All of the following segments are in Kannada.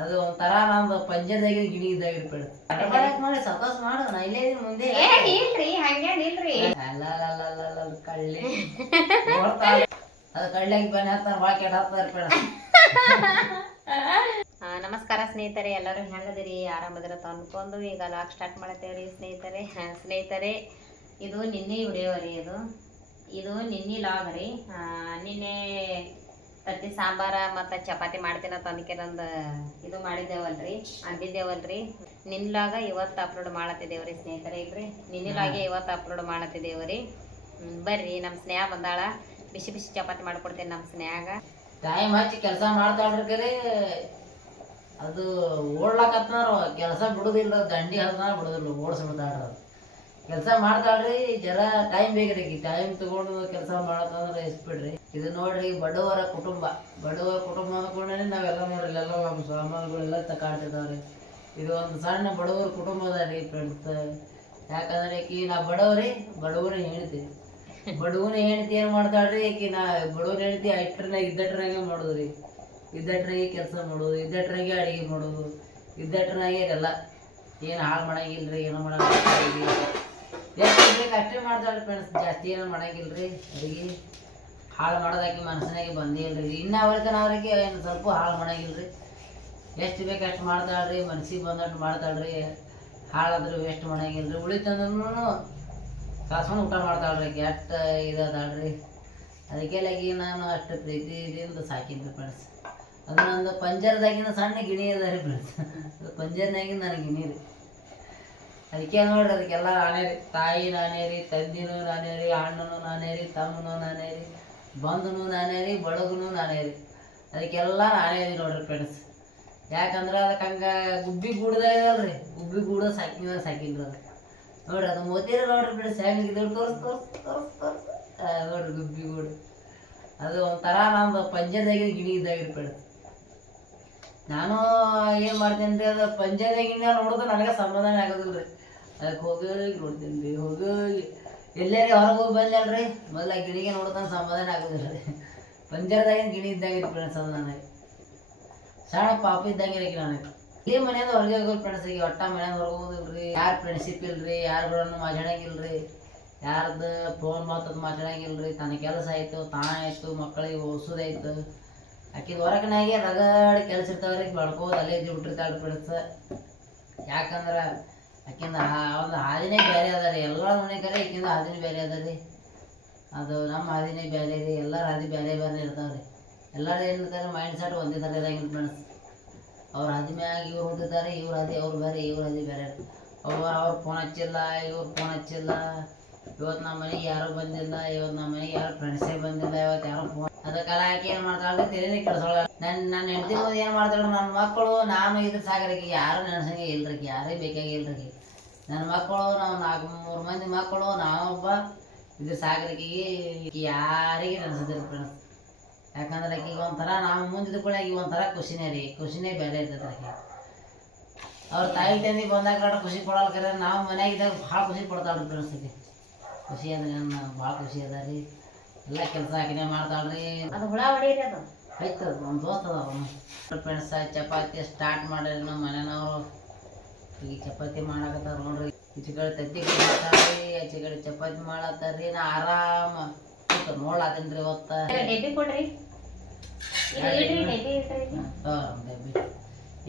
ಅದು ಒಂಥರ ನಮ್ದು ಪಂಜದಾಗ ಗಿಣಿ ಇದ್ದಾಗ ಇರ್ಬೇಡ ಮಾಡಿ ಸಕಾಸ್ ಮಾಡು ನಾ ಇಲ್ಲೇ ಇದೀನಿ ಮುಂದೆ ಏ ಇಲ್ರಿ ಹಂಗೇನ್ ಇಲ್ರಿ ಅಲ್ಲ ಅಲ್ಲ ಅಲ್ಲ ಅಲ್ಲ ಅಲ್ಲ ಅಲ್ಲ ಕಳ್ಳಿ. ನೋಡ್ತಾ ಅದು ಕಳ್ಳಿಗೆ ಬನ್ನಿ ಹಾಕ್ತಾರ ಭಾಳ ಕೆಟ್ಟ ಹಾಕ್ತಾ ಇರ್ಬೇಡ ಆ, ನಮಸ್ಕಾರ ಸ್ನೇಹಿತರೆ ಎಲ್ಲರೂ ಹೆಂಗದಿರಿ? ಆರಾಮದಿರ ತಂದ್ಕೊಂಡು ಈಗ ಲಾಕ್ ಸ್ಟಾರ್ಟ್ ಮಾಡತ್ತೇವ್ರಿ ಸ್ನೇಹಿತರೆ. ಸ್ನೇಹಿತರೆ ಇದು ನಿನ್ನೆ ವಿಡಿಯೋ ರೀ ಇದು. ಇದು ನಿನ್ನೆ ಲಾಗ್ ರೀ. ಆ, ನಿನ್ನೆ ತತ್ತಿ ಸಾಂಬಾರ ಮತ್ತು ಚಪಾತಿ ಮಾಡ್ತೀನಿ ಅಂತ ಅದಕ್ಕೆ ನಂದು ಇದು ಮಾಡಿದ್ದೇವಲ್ರಿ ಅಂದಿದ್ದೇವಲ್ರಿ. ನಿನ್ನ ಲಾಗ ಇವತ್ತು ಅಪ್ಲೋಡ್ ಮಾಡತ್ತಿದ್ದೇವ್ರಿ ಸ್ನೇಹಿತರೆ ಇಲ್ರಿ? ನಿನ್ನಾಗೆ ಇವತ್ತು ಅಪ್ಲೋಡ್ ಮಾಡತ್ತಿದ್ದೇವ್ರಿ. ಬರ್ರಿ ನಮ್ಮ ಸ್ನೇಹ ಬಂದಾಳ. ಬಿಸಿ ಬಿಸಿ ಚಪಾತಿ ಮಾಡ್ಕೊಡ್ತೀನಿ ನಮ್ಮ ಸ್ನೇಹಾಗ. ಟೈಮ್ ಹಚ್ಚಿ ಕೆಲಸ ಮಾಡ್ತಾಳ್ರಿ ಅದು ಓಡ್ಲಾಕತ್ನಾರ ಕೆಲಸ ಬಿಡುದಿಲ್ಲ ದಂಡಿ ಹಲ್ದ ಬಿಡುದಿಲ್ಲ ಓಡಿಸ್ಬಿಡ್ತಾಳ್ರಿ ಕೆಲಸ ಮಾಡ್ತಾಳ್ರಿ ಜರ ಟೈಮ್ ಬೇಕ್ರಿ ಟೈಮ್ ತಗೊಂಡು ಕೆಲಸ ಮಾಡತ್ತಂದ್ರೆ ಇಸ್ಬಿಡ್ರಿ. ಬಿಡ್ರಿ ಇದು ನೋಡ್ರಿ ಬಡವರ ಕುಟುಂಬ. ಬಡವರ ಕುಟುಂಬ ಅಂದ್ಕೊಂಡೇ ನಾವೆಲ್ಲ ನೋಡ್ರಿ ಎಲ್ಲ ನಮ್ಮ ಸಾಮಾನುಗಳೆಲ್ಲ ತಕಾಡ್ತಿದ್ದಾವ್ರಿ ಇದು ಒಂದು ಸಣ್ಣ ಬಡವರ ಕುಟುಂಬ ಅದ ರೀ ಫ್ರೆಂಡ್ಸ್. ಯಾಕಂದ್ರೆ ಈಕಿ ನಾ ಬಡವ್ರಿ, ಬಡವನ ಹೇಳ್ತೀವಿ ಬಡವನ ಹೆಂಡತಿ ಏನು ಮಾಡ್ತಾಳ್ರಿ, ಈಕಿ ನಾ ಬಡವನ ಹೆಂಡತಿ ಐಟ್ರನಾಗ ಇದ್ದಟ್ರಾಗೆ ರೀ ಇದ್ದಟ್ರಾಗೆ ಕೆಲಸ ಮಾಡೋದು, ಇದ್ದಟ್ರಾಗೆ ಅಡಿಗೆ ಮಾಡೋದು, ಇದ್ದಟ್ರಾಗೆ ಎಲ್ಲ ಏನು ಹಾಳು ಮಾಡಂಗಿಲ್ರಿ, ಏನೋ ಮಾಡಂಗಿಲ್ಲ ಅಷ್ಟೇ ಮಾಡ್ತಾಳ್ರಿ ಫ್ರೆಂಡ್ಸ್, ಜಾಸ್ತಿ ಏನು ಮಾಡಂಗಿಲ್ರಿ ಅಡಿಗೆ. ಹಾಳು ಮಾಡೋದಾಕಿ ಮನಸ್ಸಿನಾಗೆ ಬಂದೇ ಇಲ್ರಿ ಇನ್ನು ಅವಳಿತನ ಅವ್ರಿಗೆ ಏನು ಸ್ವಲ್ಪ ಹಾಳು ಮಾಡಂಗಿಲ್ರಿ. ಎಷ್ಟು ಬೇಕು ಅಷ್ಟು ಮಾಡ್ತಾಳ್ರಿ ಮನ್ಸಿಗೆ ಬಂದಷ್ಟು ಮಾಡ್ತಾಳ್ರಿ. ಹಾಳಾದ್ರೆ ವೇಸ್ಟ್ ಮಾಡಂಗಿಲ್ರಿ. ಉಳಿತಂದ್ರೂ ಕಾಸ್ಕೊಂಡು ಊಟ ಮಾಡ್ತಾಳ್ರಿ, ಕೆಟ್ಟ ಅದಕ್ಕೆ ಅದಕ್ಕೆಲ್ಲಾಗಿ ನಾನು ಅಷ್ಟು ಪ್ರೀತಿಯಿಂದ ಸಾಕಿದ್ದೆ ಫ್ರೆಂಡ್ಸ್. ಅದು ನಂದು ಪಂಜರದಾಗಿನ ಸಣ್ಣ ಗಿಣಿ ಅದ ರೀ ಫ್ರೆಂಡ್ಸ್. ಅದು ಪಂಜರ್ನಾಗಿನ ನನ್ನ ಗಿಣಿ ರೀ. ಅದಕ್ಕೆ ನೋಡ್ರಿ ಅದಕ್ಕೆಲ್ಲ ನಾನೇ ರೀ. ತಾಯಿ ನಾನೇ ರೀ, ತಂದಿನೂ ನಾನೇ ರೀ, ಅಣ್ಣನೂ ನಾನೇ ರೀ, ತಮ್ಮನೂ ನಾನೇ ರೀ. ಬಂಧುನು ನಾನೇ ರೀ, ಬಡಗನು ನಾನೇ ರೀ. ಅದಕ್ಕೆಲ್ಲ ನಾನೇ ರೀ ನೋಡ್ರಿ ಫ್ರೆಂಡ್ಸ್ ಯಾಕಂದ್ರೆ ಅದಕ್ಕೆ ಹಂಗೆ ಗುಬ್ಬಿ ಗೂಡ್ದಾಗಲ್ರಿ ಗುಬ್ಬಿ ಗೂಡ ಸಾಕಿನ ಸಾಕಿದ್ರು ಅದು. ನೋಡ್ರಿ, ಅದು ಮೋತಿರ ನೋಡ್ರಿ ಫ್ರೆಂಡ್ಸ್ ಇದು ತೋರ್ಸ್ ತೋರ್ಸ್ ತೋರ್ಸ್ ತೋರ್ಸ್. ನೋಡ್ರಿ ಗುಬ್ಬಿ ಗೂಡು. ಅದು ಒಂಥರ ನಮ್ದು ಪಂಜದಾಗಿನ ಗಿಣಿ ಇದ್ದಾಗಿರಿ ಫ್ರೆಂಡ್ಸ್ ನಾನು ಏನು ಮಾಡ್ತೀನಿ ರೀ, ಅದು ಪಂಜದಾಗಿನ ನೋಡೋದು ನನಗೆ ಸಮಾಧಾನ ಆಗೋದಿಲ್ಲ ರೀ ಅದಕ್ಕೆ ಹೋಗಿ ನೋಡ್ತೀನಿ ರೀ ಹೋಗಿ. ಎಲ್ಲಾರಿ ಹೊರಗೆ ಹೋಗಿ ಬಂದಲ್ರಿ ಮೊದಲ ಗಿಣಿಗೆ ನೋಡ್ತಾನೆ ಸಮಾಧಾನ ಆಗೋದಿಲ್ಲ ರೀ. ಪಂಜರದಾಗಿನ ಗಿಣಿ ಇದ್ದಾಗ ಫ್ರೆಂಡ್ಸ್ ಅದು ನನಗೆ. ಸಣ್ಣ ಪಾಪ ಇದ್ದಂಗೆ ಇರಕ್ಕೆ ನನಗೆ. ಈ ಮನೆಯಿಂದ ಹೊರಗೆ ಹೋಗೋದು ಫ್ರೆಂಡ್ಸ್ ಈಗ ಒಟ್ಟ ಮನೆಯಿಂದ ಹೊರಗೆ ಹೋಗೋದಿಲ್ರಿ. ಯಾರು ಫ್ರೆಂಡ್ಶಿಪ್ ಇಲ್ರಿ ಯಾರು ಕೂಡ ಮಾತಾಡಂಗಿಲ್ರಿ. ಯಾರ್ದು ಫೋನ್ ಮಾತದ್ ಮಾತಾಡಂಗಿಲ್ರಿ. ತನ್ನ ಕೆಲಸ ಆಯಿತು ತಾನಾಯಿತು ಮಕ್ಕಳಿಗೆ ಓದಿಸೋದಾಯ್ತು ಆಕಿದ ಹೊರಗನಾಗೆ ರಗಡ್ ಕೆಲಸ ಇರ್ತಾವ್ರಿ. ಬಡ್ಕೋದು ಅಲ್ಲೇ ಇದ್ದು ಬಿಟ್ಟಿರ್ತಾಳೆ ಫ್ರೆಂಡ್ಸ್ ಯಾಕಂದ್ರೆ ಆಕಿಂದ ಒಂದು ಹಾದಿನೇ ಬೇರೆ ಅದ ರೀ. ಎಲ್ಲ ಮನೆ ಕರೆ ಹಾದಿನ ಹಾದಿನೇ ಬೇರೆ ಅದ ರೀ. ಅದು ನಮ್ಮ ಹಾದಿನೇ ಬೇರೆ ರೀ. ಎಲ್ಲರ ಹಾದಿ ಬೇರೆ ಬೇರೆ ಇರ್ತಾವೆ ರೀ. ಎಲ್ಲರೂ ಏನಿರ್ತಾರೆ ಮೈಂಡ್ ಸೆಟ್ ಒಂದೇ ಥರ ಫ್ರೆಂಡ್ಸ್ ಅವ್ರ ಹಾದಿ ಮ್ಯಾಗ ಇವ್ರು ಹೊಂದಿದ್ದಾರೆ, ಇವ್ರ ಹಾದಿ ಅವ್ರು ಬೇರೆ, ಇವ್ರ ಹಾದಿ ಬೇರೆ. ಅವ್ರು ಅವ್ರು ಫೋನ್ ಹಚ್ಚಿಲ್ಲ, ಇವ್ರು ಫೋನ್ ಹಚ್ಚಿಲ್ಲ. ಇವತ್ತು ನಮ್ಮ ಮನೆಗೆ ಯಾರೂ ಬಂದಿಲ್ಲ ಇವತ್ತು ನಮ್ಮ ಮನೆಗೆ ಯಾರು ಫ್ರೆಂಡ್ಸೇ ಬಂದಿಲ್ಲ ಇವತ್ತು ಯಾರು ಫೋನ್ ಅದಕ್ಕೆಲ್ಲ ಯಾಕೆ ಏನು ಮಾಡ್ತಾಳೆ ತಿಳಿದೇ ಕೆಡ್ಸೋಳ ನನ್ನ ನನ್ನ ಹೆಂಡತಿ ಮುಂದೆ ಏನು ಮಾಡ್ತಾಳೆ ನನ್ನ ಮಕ್ಕಳು, ನಾನು ಇದ್ರ ಸಾಗರಕ್ಕೆ ಯಾರು ನೆನೆಸಂಗೆ ಇಲ್ರಿ ಯಾರೇ ಬೇಕಾಗಿ ಇಲ್ರಿ ನನ್ನ ಮಕ್ಕಳು, ನಾವು ನಾಲ್ಕು ಮೂರು ಮಂದಿ ಮಕ್ಕಳು ನಾವೊಬ್ಬ ಇದ್ರ ಸಾಗರಕ್ಕೆ ಯಾರಿಗೆ ನೆನೆಸಿದ್ರಿ ಫ್ರೆಂಡ್ಸ್ ಯಾಕಂದ್ರೆ ಈಗ ಒಂಥರ ನಾವು ಮುಂದಿದ ಕೂಡ ಈಗ ಒಂಥರ ಖುಷಿನೇ ರೀ, ಖುಷಿನೇ ಬೇರೆ ಇರ್ತದೆ ಆಕೆ ಅವ್ರ ತಾಯಿ ತಂದೆ ಬಂದಾಗ ಖುಷಿ ಕೊಡಲ್ಲ ಕರೆ, ನಾವು ಮನೆಯಾಗಿದ್ದಾಗ ಭಾಳ ಖುಷಿ ಕೊಡ್ತಾಳ್ರಿ ಫ್ರೆಂಡ್ಸ್ ಆಕೆ ಖುಷಿ ಅಂದ್ರೆ ಭಾಳ ಖುಷಿ ಅದ ರೀ. ಎಲ್ಲ ಕೆಲಸ ಹಾಕಿನೇ ಮಾಡ್ತಾಳ್ರಿ. ಅದು ಹುಳ ಹೊಡೀರಿ ಅದು. ಆಯ್ತು ನಮ್ಮ ದೋಸ್ತ ಅದ ಅವನು. ಫ್ರೆಂಡ್ಸ್ ಚಪಾತಿ ಸ್ಟಾರ್ಟ್ ಮಾಡ್ರಿ ನಮ್ಮ ಮನೆಯವರು. ಈಗ ಚಪಾತಿ ಮಾಡಕತ್ತಾರ ನೋಡ್ರಿ. ಈಚೆ ಕಡೆ ತತ್ತಿ ಮಾಡ್ತಾರ್ರಿ ಆಚೆ ಕಡೆ ಚಪಾತಿ ಮಾಡತ್ತಾರ್ರಿ ನಾ ಆರಾಮ. ನೋಡ್ಲಾತೀನಿ ರೀ ಇವತ್ತು. ಡಬ್ಬಿ ಕೊಡ್ರಿ.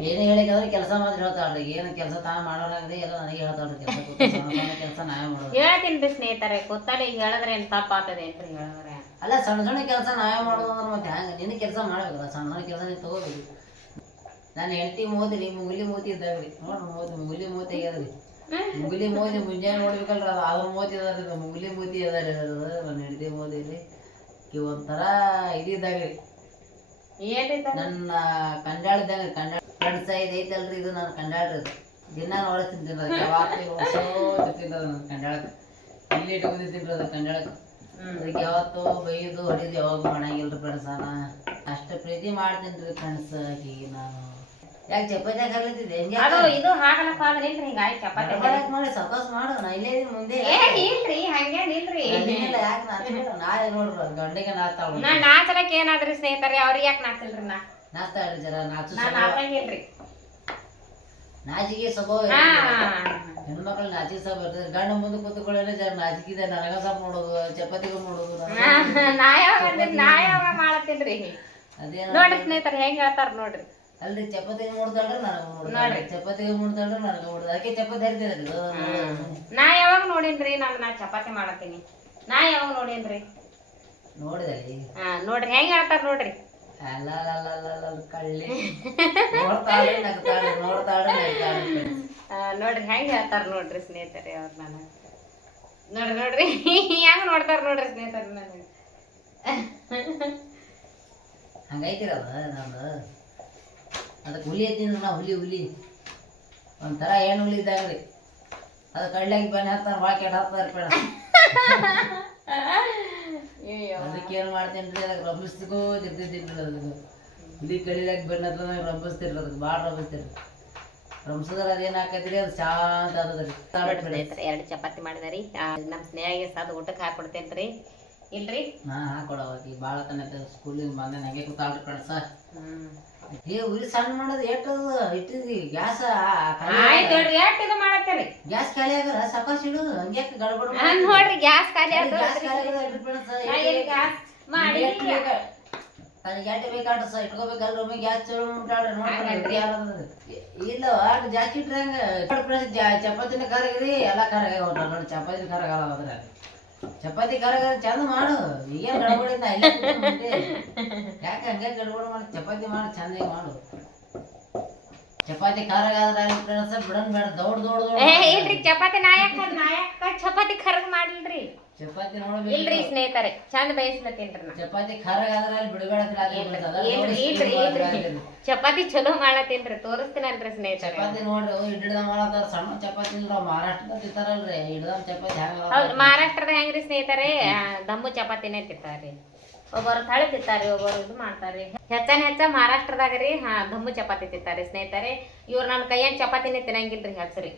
ಏನು ಹೇಳಿಕಂದ್ರೆ ಕೆಲಸ ಮಾತ್ರ ಹೇಳ್ತಾಳ್ರಿ. ಏನು ಕೆಲಸ ತಾನು ಮಾಡೋಲಾಗ್ರಿ ಎಲ್ಲ ನನಗೆ ಹೇಳ್ತಾಳ್ರಿ. ಕೆಲಸ ಕೆಲಸ ನಾವೇ ಮಾಡೋದು. ಹೇಳ್ತೀನಿ ಸ್ನೇಹಿತರೆ ಕೂತಲ್ಲಿ ಹೇಳಿದ್ರೆ ಏನು ತಪ್ಪಾಗ್ತದೆ ಏನ್ರಿ ಹೇಳಿದ್ರೆ ಅಲ್ಲ ಸಣ್ಣ ಸಣ್ಣ ಕೆಲಸ ನಾವೇ ಮಾಡೋದು ಅಂದ್ರೆ ಮತ್ತೆ ಹ್ಯಾಂಗ ನಿನ್ನ ಕೆಲಸ ಮಾಡಬೇಕಲ್ಲ ಸಣ್ಣ ಸಣ್ಣ ಕೆಲಸ ನೀನು ತಗೋಬೇಕು ನಾನು ಹೆಂಡತಿ ಮೋದಿರಿ ಮುಗುಲಿ ಮೂತಿ ಇದ್ದಾವ್ರಿ ನೋಡ್ರಿ ಮೋದಿ ಮುಗುಲಿ ಮೂತಿ ಆಗ್ಯದ್ರಿ. ಮುಗುಲಿ ಮೋದಿ ಮುಂಜಾನೆ ನೋಡ್ಬೇಕಲ್ರಿ ಅದು ಅದ್ರ ಮೋತಿ ಅದಾರಿ ಮುಗುಲಿ ಮೂತಿ ಅದಾರಿ ಅದು ನನ್ನ ಹೆಂಡತಿ ಮೋದಿ ರೀ ಈ ಒಂಥರ ಇದಿದ್ದಾಗ್ರಿ. ನನ್ನ ಕಂಡಾಳ ಇದ್ದಂಗೆ ಕಂಡಾಳ ಕಂಡ ಇದು ಐತಲ್ರಿ ಇದು ನಾನು ಕಂಡಾಳ್ರಿ. ದಿನ ನೋಡಿಸ್ತೀನಿ ತಿನ್ನೋದು ಯಾವಾಗ ತಿನ್ನೋದು ನನ್ನ ಕಂಡಾಳಕ್ಕೆ ಇಲ್ಲಿ ಇಟ್ಕೊಂಡಿದ್ದೀನಿ ಅದು ಕಂಡಾಳಕ್ಕೆ ಅದಕ್ಕೆ ಯಾವತ್ತೋ ಬೈದು ಹೊಡೆದು ಯಾವಾಗ ಮಾಡಂಗಿಲ್ಲ ಫ್ರೆಂಡ್ಸ್ ನಾನು ಅಷ್ಟು ಪ್ರೀತಿ ಮಾಡ್ತೀನಿ ರೀ ಫ್ರೆಂಡ್ಸ್ ಆಕಿಗೆ ನಾನು. ಯಾಕೆ ಚಪಾತಿ ಕಲಿತಿದ್ದೆ ಅದು ಇದು ಹಾಕಲಕ್ ಹೋದ್ರೆ ಇಲ್ರಿ ಹಿಂಗಾಗಿ ಚಪಾತಿ ಮಾಡಿ ಸಪೋಸ್ ಮಾಡು ನಾ ಇಲ್ಲೇ ಇದೀನಿ ಮುಂದೆ. ಏ ಇಲ್ರಿ ಹಂಗೇನ್ ಇಲ್ರಿ. ಇಲ್ಲ ಯಾಕೆ ನಾ ನಾಳೆ ನೋಡ್ರಿ ಗಂಡಿಗೆ ನಾಚ್ತಾಳ ನಾ ನಾಚಲಕ್ಕೆ ಏನಾದ್ರಿ ಸ್ನೇಹಿತರೆ ಅವ್ರಿಗೆ ಯಾಕೆ ನಾಚಿಲ್ರಿ ನಾ? ನಾಚ್ತಾಳ್ರಿ ಜರ ನಾಚು ನಾ ನಾಚಂಗಿಲ್ರಿ ನಾಚಿಕೆ ಸ್ವಭಾವ. ಹೆಣ್ಮಕ್ಳು ನಾಚಿಕೆ ಸ್ವಭಾವ ಇರ್ತದೆ ಗಂಡ ಮುಂದೆ ಕೂತ್ಕೊಳ್ಳೋಣ ಜರ ನಾಚಿಕಿದೆ. ನನಗ ಸಹ ನೋಡೋದು ಚಪಾತಿಗಳು ಮಾಡೋದು ನಾ ಯಾವಾಗ ನಾ ಯಾವಾಗ ಮಾಡತ್ತೀನ್ರಿ ಅದೇ ನೋಡ್ರಿ ಸ್ನೇಹಿತರೆ ಹೆಂಗ್ ಹೇಳ್ತಾರ ನೋಡ್ರಿ. ಅಲ್ರಿ ಚಪಾತಿ ಮುಡ್ತಾಳ್ರಿ ನನಗ ನೋಡ್ರಿ. ಚಪಾತಿಗೆ ಮುಡ್ತಾಳ್ರಿ ನನಗ ಮುಡ್ದ ಅದಕ್ಕೆ ಚಪಾತಿ ಹರಿತಿದ್ರಿ ನಾ ಯಾವಾಗ ನೋಡಿನ್ರಿ ನಾನು ನಾ ಚಪಾತಿ ಮಾಡತ್ತೀನಿ. ನಾ ಯಾವಾಗ ನೋಡಿನ್ರಿ? ನೋಡಿದಲ್ಲಿ ಹಾ ನೋಡ್ರಿ ಹೆಂಗ್ ಹೇಳ್ತಾರ ನೋಡ್ರಿ? ಅಲ್ಲ ಅಲ್ಲ ಅಲ್ಲ ಅಲ್ಲ ಅಲ್ಲ ಕಳ್ಳಿ ನೋಡ್ತಾಳ್ರಿ ನಗ್ತಾಳ್ರಿ ನೋಡ್ತಾಳ್ರಿ ನಗ್ತಾಳ್ರಿ ಆ, ನೋಡ್ರಿ ಹೆಂಗ್ ಹೇಳ್ತಾರ ನೋಡ್ರಿ ಸ್ನೇಹಿತರೆ ಅವ್ರ ನನಗ ನೋಡ್ರಿ ನೋಡ್ರಿ. ಹೆಂಗ್ ನೋಡ್ತಾರ ನೋಡ್ರಿ ಸ್ನೇಹಿತರ ನನಗೆ. ಹಂಗೈತಿರವ ನಂದು ಅದಕ್ಕೆ ಹುಲಿ ಐತಿನ ನಾ ಹುಲಿ ಹುಲಿ. ಒಂಥರ ಏನು ಹುಲಿ ಇದ್ದಂಗ್ರಿ ಅದು ಕಡ್ಲಾಗಿ ಬನ್ನಿ ಹತ್ತಾರ ಭಾಳ ಕೆಟ್ಟ ಹಾಕ್ತಾರೆ ಬೇಡ ಅಯ್ಯೋ ಅದಕ್ಕೆ ಏನು ಮಾಡ್ತೀನಿ ರೀ ಅದಕ್ಕೆ ರಬ್ಬಿಸ್ತಿಗೋ ಇರ್ತಿದ್ದೀನಿ ಅದಕ್ಕೆ. ಹುಲಿ ಕಡಿಲಾಗಿ ಬನ್ನಿ ಹತ್ರ ರಬ್ಬಿಸ್ತೀರಿ ಅದಕ್ಕೆ ಭಾಳ ರಬ್ಬಿಸ್ತೀರಿ ರಬ್ಬಿಸಿದ್ರೆ ಅದೇನು ಹಾಕತ್ರಿ ಅದು ಶಾಂತ ಅದದ್ರಿ ಎರಡು ಚಪಾತಿ ಮಾಡಿದಾರಿ. ನಮ್ಮ ಸ್ನೇಹಿಗೆ ಸಾದ್ ಊಟಕ್ಕೆ ಹಾಕೊಡ್ತೇನ್ರಿ ಇಲ್ರಿ? ಹಾಂ ಹಾಕೊಡವಾಗಿ ಭಾಳ ತನಕ ಸ್ಕೂಲಿಂದ ಬಂದೆ ನಗೆ ಕೂತಾಳ್ರಿ ಫ್ರೆಂಡ್ಸ ಹ್ಮ್. ಏ ಉರಿ ಸಣ್ಣ ಮಾಡೋದು ಎಟ್ಟದು ಇಟ್ಟಿದ್ರಿ ಗ್ಯಾಸ್ ಆಯ್ತು ನೋಡ್ರಿ ಎಷ್ಟು ಇದು ಮಾಡತ್ತೀರಿ? ಗ್ಯಾಸ್ ಖಾಲಿ ಆಗಲ್ಲ ಸಪಾಸ್ ಇಡು. ಹಂಗೆ ಗಡಬಡ ನಾನು ನೋಡ್ರಿ ಗ್ಯಾಸ್ ಖಾಲಿ ಗ್ಯಾಸ್ ಖಾಲಿ ಆಗಲ್ಲ ಮಾಡಿ ನನಗೆ ಎಟ್ಟು ಬೇಕಾಟ ಸ ಇಟ್ಕೋಬೇಕಲ್ಲ ಒಮ್ಮೆ ಗ್ಯಾಸ್ ಚಲೋ ಉಂಟಾಡ್ರಿ ಹಾಗಲ್ರಿ. ನೋಡ್ರಿ ಇಲ್ಲ ಅಷ್ಟು ಜಾಸ್ತಿ ಇಟ್ರೆ ಹಂಗ? ಫ್ರೆಂಡ್ಸ್ ಚಪಾತಿನ ಕರಗಿರಿ ಎಲ್ಲ ಕರಗ ನೋಡಿ ಚಪಾತಿನ ಕರಗಲ್ಲ ಹೋದ್ರೆ ಚಪಾತಿ ಕರಗ ಚಂದ ಮಾಡು. ಈಗೇನು ಗಡಬಡಿ ನಾ ಇಲ್ಲೇ ಕೂತ್ಕೊಂಡ್ ಮುಂದೆ. ಯಾಕೆ ಹಂಗೆ ಗಡಬಡ ಮಾಡಿ? ಚಪಾತಿ ಮಾಡು ಚಂದ ಮಾಡು. ಚಪಾತಿ ಬೇಡ ದೌಡ್ ದೌಡ್ ದೌಡ್ ಏ ಇಲ್ರಿ ಚಪಾತಿ ನಾಯಕ ನಾಯಕ ಚಪಾತಿ ಖರಗ್ ಮಾಡಿಲ್ರಿ ಚಪಾತಿ ಇಲ್ರಿ ಸ್ನೇಹಿತರೆ ಚಂದ ಬಯಸ್ಲತ್ತೀನ್ರಿ ನಾ. ಚಪಾತಿ ಆದ್ರ ಅಲ್ಲಿ ಇಲ್ರಿ ಇಲ್ರಿ ಇಲ್ರಿ ಚಪಾತಿ ಚಲೋ ಮಾಡತ್ತೀನ್ರಿ ತೋರಿಸ್ತೀನಲ್ರಿ ಸ್ನೇಹಿತರೆ. ಚಪಾತಿ ನೋಡ್ರಿ ಅವು ಮಾಡ್ತಾರ ಮಾಡತ್ತಾರ ಸಣ್ಣ ಚಪಾತಿ ಇಲ್ರ ಮಹಾರಾಷ್ಟ್ರದ ತಿಂತಾರಲ್ರಿ. ಹಿಡ್ದ ಚಪಾತಿ ಹ್ಯಾಂಗ ಮಹಾರಾಷ್ಟ್ರದ ಹೆಂಗ್ರಿ ಸ್ನೇಹಿತರೆ ದಮ್ಮು ಚಪಾತಿನೇ ತಿಂತಾರ್ರಿ. ಒಬ್ಬರು ತಾಳೆ ತಿಂತಾರಿ ಒಬ್ಬರು ಇದು ಮಾಡ್ತಾರೆ. ಹೆಚ್ಚಾನ ಹೆಚ್ಚ ಮಹಾರಾಷ್ಟ್ರದಾಗ ರೀ ಹಾ ಧಮ್ಮು ಚಪಾತಿ ತಿಂತಾರಿ. ಸ್ನೇಹಿತರೆ ಇವ್ರು ನನ್ನ ಕೈಯನ್ ಚಪಾತಿನೇ ತಿನ್ನಂಗಿಲ್ರಿ ಹೆಸರಿ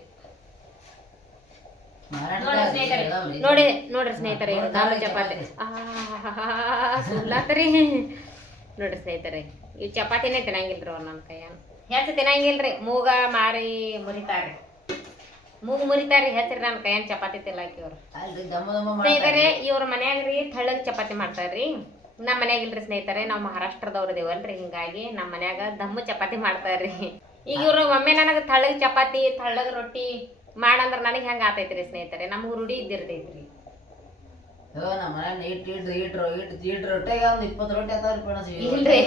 ನೋಡಿ ನೋಡ್ರಿ ಸ್ನೇಹಿತರೆ ಗಮ್ಮು ಚಪಾತಿ. ಸುಳ್ಳಾತ್ರಿ. ನೋಡ್ರಿ ಸ್ನೇಹಿತರೆ ಈ ಚಪಾತಿನೇ ತಿನ್ನಂಗಿಲ್ರಿ ಅವ್ರು ನನ್ನ ಕೈಯನ್. ಹೆಚ್ಚು ತಿನ್ನಂಗಿಲ್ರಿ ಮೂಗ ಮಾರಿ ಮುರಿತಾರೆ. ಮೂಗ್ ಮುರಿತಾರಿ ಹೆಸರಿ ನನ್ನ ಕೈಯನ್ ಚಪಾತಿ ತಿಲ್ಲಾಕಿ ಇವ್ರು. ಸ್ನೇಹಿತರೆ ಇವ್ರ ಮನ್ಯಾಗ ರೀ ಥಳ್ಳಗ್ ಚಪಾತಿ ಮಾಡ್ತಾರ್ರಿ. ನಮ್ಮ ಮನ್ಯಾಗ ಇಲ್ರಿ ಸ್ನೇಹಿತರೆ ನಾವು ಮಹಾರಾಷ್ಟ್ರದವ್ರು ಇದೇವಲ್ರಿ ಹಿಂಗಾಗಿ ನಮ್ಮ ಮನ್ಯಾಗ ದಮ್ಮು ಚಪಾತಿ ಮಾಡ್ತಾರ್ರಿ. ಈಗ ಇವ್ರು ಒಮ್ಮೆ ನನಗೆ ತಳ್ಳಗ್ ಚಪಾತಿ ತಳ್ಳದ ರೊಟ್ಟಿ ಮಾಡಂದ್ರ ನನಗೆ ಹೆಂಗ ಆತೈತ್ರಿ ಸ್ನೇಹಿತರೆ? ನಮ್ಗೆ ರೂಢಿ ಇದ್ದಿರ್ತೈತ್ರಿ. ಇಲ್ರಿ.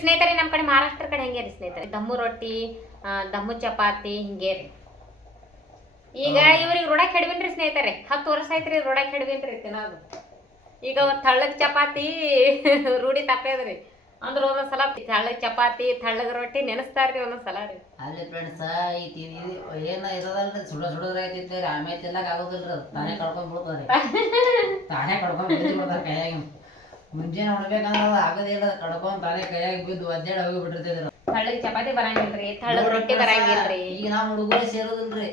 ಸ್ನೇಹಿತರೆ. ನಮ್ಮ ಕಡೆ ಮಹಾರಾಷ್ಟ್ರ ಕಡೆ ಹೆಂಗೆ ರೀ ಸ್ನೇಹಿತರೆ? ದಮ್ಮು ರೊಟ್ಟಿ ದಮ್ಮು ಚಪಾತಿ ಹಿಂಗೆ ರೀ. ಈಗ ಇವ್ರಿಗೆ ರೂಢ ಹಿಡ್ವಿನ್ರಿ ಸ್ನೇಹಿತರೆ. ಹತ್ತು ವರ್ಷ ಐತ್ರಿ ರೂಢ ಹಿಡ್ವಿನ್ರಿ ತಿನ್ನೋದು. ಈಗ ಒಂದ್ ತಳ್ಳಗ್ ಚಪಾತಿ ರೂಢಿ ತಪ್ಪೇದ್ರಿ. ಅಂದ್ರ ಒಂದೊಂದ್ಸಲ ತಳ್ಳಗ್ ಚಪಾತಿ ತಳ್ಳಗ್ ರೊಟ್ಟಿ ನೆನೆಸ್ತಾರ್ರಿ ಒಂದೊಂದ್ ಸಲ ರೀ. ಅಲ್ಲಿ ಫ್ರೆಂಡ್ಸ್ ಈ ತಿನಿ ಏನ ಇರೋದಲ್ರಿ ಸುಡ ಸುಡೋದ್ರ ಐತಿ ಆಮೇಲೆ ತಿನ್ನಕ್ ಆಗೋದಿಲ್ರಿ ತಾನೇ ಕಡ್ಕೊಂಡ್ ಬಿಡ್ತಾರೆ ತಾನೇ ಕಡ್ಕೊಂಡ್ ಬಿಡ್ತಾರ ಕೈಯಾಗ ಮುಂಜಾನೆ ಉಣ್ಬೇಕಂದ್ರ ಅದು ಆಗೋದಿಲ್ಲ ಕಳ್ಕೊಂಡ್ ಕಡ್ಕೊಂಡ್ ತಾನೇ ಕೈಯಾಗ ಬಿದ್ದು ಒದ್ದಾಡಿ ಹೋಗಿ ಬಿಟ್ಟಿರ್ತೈತ್ರಿ ತಳ್ಳಗ್ ಚಪಾತಿ ಬರಂಗಿಲ್ರಿ ತಳ್ಳಗ್ ರೊಟ್ಟಿ ಬರಂಗಿಲ್ರಿ. ಈಗ ನಾವು ಹುಡುಗರೇ ಸೇರೋದಿಲ್ರಿ.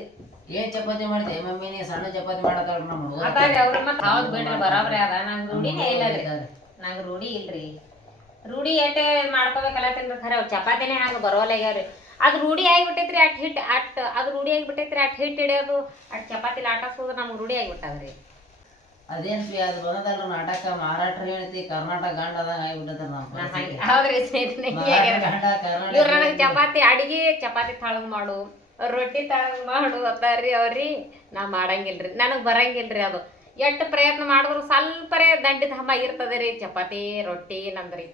ಏನ್ ಚಪಾತಿ ಮಾಡ್ತೇವೆ? ಮಮ್ಮಿ ನೀ ಸಣ್ಣ ಚಪಾತಿ ಮಾಡತ್ತಾಳ ನಮ್ಮ ಹುಡುಗ ಅದಾರಿ ಅವ್ರ ಮತ್ತೆ ಹೌದ್ ಬಿಡ್ರಿ ಬರಾಬ್ರಿ ಅದ. ನಂಗ್ ರೂಢಿನೇ ಇಲ್ಲರಿ ನಂಗೆ ರೂಢಿ ಇಲ್ರಿ. ರೂಢಿ ಎಟ್ಟೆ ಮಾಡ್ಕೋಬೇಕಲ್ಲ ತಿಂದ್ರೆ ಖರೆ ಅವ್ ಚಪಾತಿನೇ ಹಂಗೆ ಬರೋಲ್ಲಾಗ್ಯಾವ್ರಿ ಅದು ರೂಢಿ ಆಗಿಬಿಟ್ಟೈತ್ರಿ ಅಟ್ ಹಿಟ್ ಅಟ್ ಅದು ರೂಢಿ ಆಗಿಬಿಟ್ಟೈತ್ರಿ ಅಟ್ ಹಿಟ್ ಹಿಡಿಯೋದು ಅಟ್ ಚಪಾತಿ ಲಾಟಾಸೋದು ನಮ್ಗೆ ರೂಢಿ ಆಗಿಬಿಟ್ಟದ್ರಿ. ಅದೇನ್ ಪಿ ಅದು ಬಂದದಲ್ಲ ನಾಟಕ ಮಹಾರಾಷ್ಟ್ರ ಹೇಳ್ತಿ ಕರ್ನಾಟಕ ಗಂಡ ಅದಂಗ. ಹೌದ್ರಿ ಸ್ನೇಹಿತರೆ ನನಗೆ ಚಪಾತಿ ಅಡಿಗೆ ಚಪಾತಿ ತಳಗ್ ಮಾಡು ರೊಟ್ಟಿ ತಳಗ್ ಮಾಡು ಅತ್ತಾರ್ರಿ ಅವ್ರಿ. ನಾ ಮಾಡಂಗಿಲ್ರಿ ನನಗ್ ಬರಂಗಿಲ್ರಿ ಅದು. ಎಷ್ಟು ಪ್ರಯತ್ನ ಮಾಡಿದ್ರು ಸ್ವಲ್ಪರೇ ದಂಡಿ ಹಮ್ಮ ಇರ್ತದೆ ರೀ ಚಪಾತಿ ರೊಟ್ಟಿ ನಂದ್ರಿ.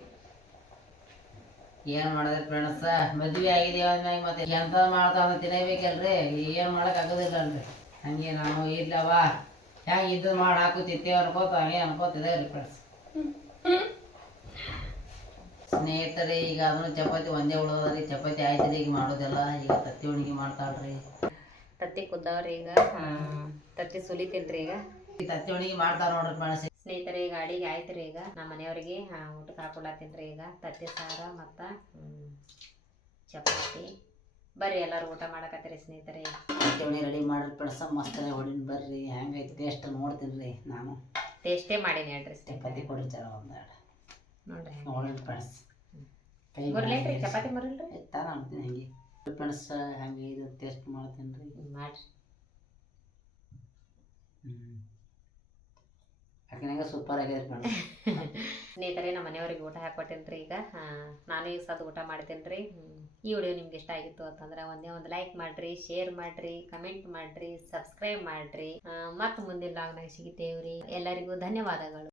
ಏನ್ ಮಾಡಿದ್ರೆ ಫ್ರೆಂಡ್ಸ್ ಮದ್ವೆ ಆಗಿದೆ ಮತ್ತೆ ಎಂತ ಮಾಡ್ತಾವ ತಿನ್ನಬೇಕಲ್ರಿ ಏನ್ ಮಾಡಕ್ ಆಗೋದಿಲ್ಲ ಅಲ್ರಿ ಹಂಗೆ ನಾವು ಇಲ್ಲವ ಹೆಂಗ್ ಇದ್ದು ಮಾಡಿ ಹಾಕೋತಿತ್ತೇವೆ ಅನ್ಕೋತ ಹಂಗೆ ಅನ್ಕೋತಿದೆ ರೀ ಫ್ರೆಂಡ್ಸ್ ಸ್ನೇಹಿತರೆ ಈಗ ಅದನ್ನು ಚಪಾತಿ ಒಂದೇ ಉಳೋದ್ರಿ ಚಪಾತಿ ಆಯ್ತು ಈಗ ಮಾಡೋದಿಲ್ಲ ಈಗ ತತ್ತಿ ಉಣಿಗೆ ಮಾಡ್ತಾಳ್ರಿ. ತತ್ತಿ ಕುದ್ದಾವ್ರಿ ಈಗ. ತತ್ತಿ ತತ್ತಿ ರೀ ಈಗ. ಈ ತತ್ತಿ ಒಣಗಿ ಮಾಡ್ತಾರ ನೋಡ್ರಿ ಫ್ರೆಂಡ್ಸ್. ಸ್ನೇಹಿತರೆ ಈಗ ಅಡಿಗೆ ಆಯ್ತ್ರಿ ಈಗ. ನಮ್ಮ ಮನೆಯವ್ರಿಗೆ ಊಟಕ್ಕೆ ಊಟಕ್ಕೆ ರೀ ಈಗ. ತತ್ತಿ ಸಾರ ಮತ್ತು ಚಪಾತಿ. ಬರ್ರಿ ಎಲ್ಲರೂ ಊಟ ಮಾಡಕತ್ತೀರಿ ಸ್ನೇಹಿತರೆ. ಒಣಗಿ ರೆಡಿ ಮಾಡ್ರಿ ಪಡಸ ಮಸ್ತ್ ಹೊಡಿನ್ ಬರ್ರಿ. ಹೆಂಗೈತಿ ಟೇಸ್ಟ್ ನೋಡ್ತೀನಿ ರೀ ನಾನು. ಟೇಸ್ಟೇ ಮಾಡೀನಿ ಹೇಳ್ರಿ ಚಪಾತಿ ಕೊಡ್ರಿ ಚಲ ಒಂದೆರಡು. ನೋಡ್ರಿ ನೋಡ್ರಿ ಫ್ರೆಂಡ್ಸ್ ಕೈ ಮುರ್ಲೇನ್ರಿ ಚಪಾತಿ ಬರಲ್ರಿ ತಾನ ಅಂತೀನಿ ಹಂಗೆ. ಪಣಸ ಹಂಗೆ ಇದು ಟೇಸ್ಟ್ ಮಾಡ್ತೀನಿ ರೀ. ಮಾಡ್ರಿ. ಹ್ಞೂ ಯಾಕಂದ್ರೆ ಸೂಪರ್ ಆಗಿದೆ ನೋಡಿ ಸ್ನೇಹಿತರೆ, ನಮ್ಮ ಮನೆಯವ್ರಿಗೆ ಊಟ ಹಾಕೊಟ್ಟೇನ್ರಿ ಈಗ. ನಾನು ಈಗ ಸದ್ ಊಟ ಮಾಡ್ತೇನ್ರಿ. ರೀ ಈ ವಿಡಿಯೋ ನಿಮ್ಗೆ ಇಷ್ಟ ಆಗಿತ್ತು ಅಂತಂದ್ರೆ ಒಂದೇ ಒಂದು ಲೈಕ್ ಮಾಡ್ರಿ ಶೇರ್ ಮಾಡ್ರಿ ಕಮೆಂಟ್ ಮಾಡ್ರಿ ಸಬ್ಸ್ಕ್ರೈಬ್ ಮಾಡ್ರಿ. ಮತ್ತೆ ಮುಂದಿನ ಲಾಗ್ನಾಗ ಸಿಗಿತೇವ್ರಿ. ಎಲ್ಲರಿಗೂ ಧನ್ಯವಾದಗಳು.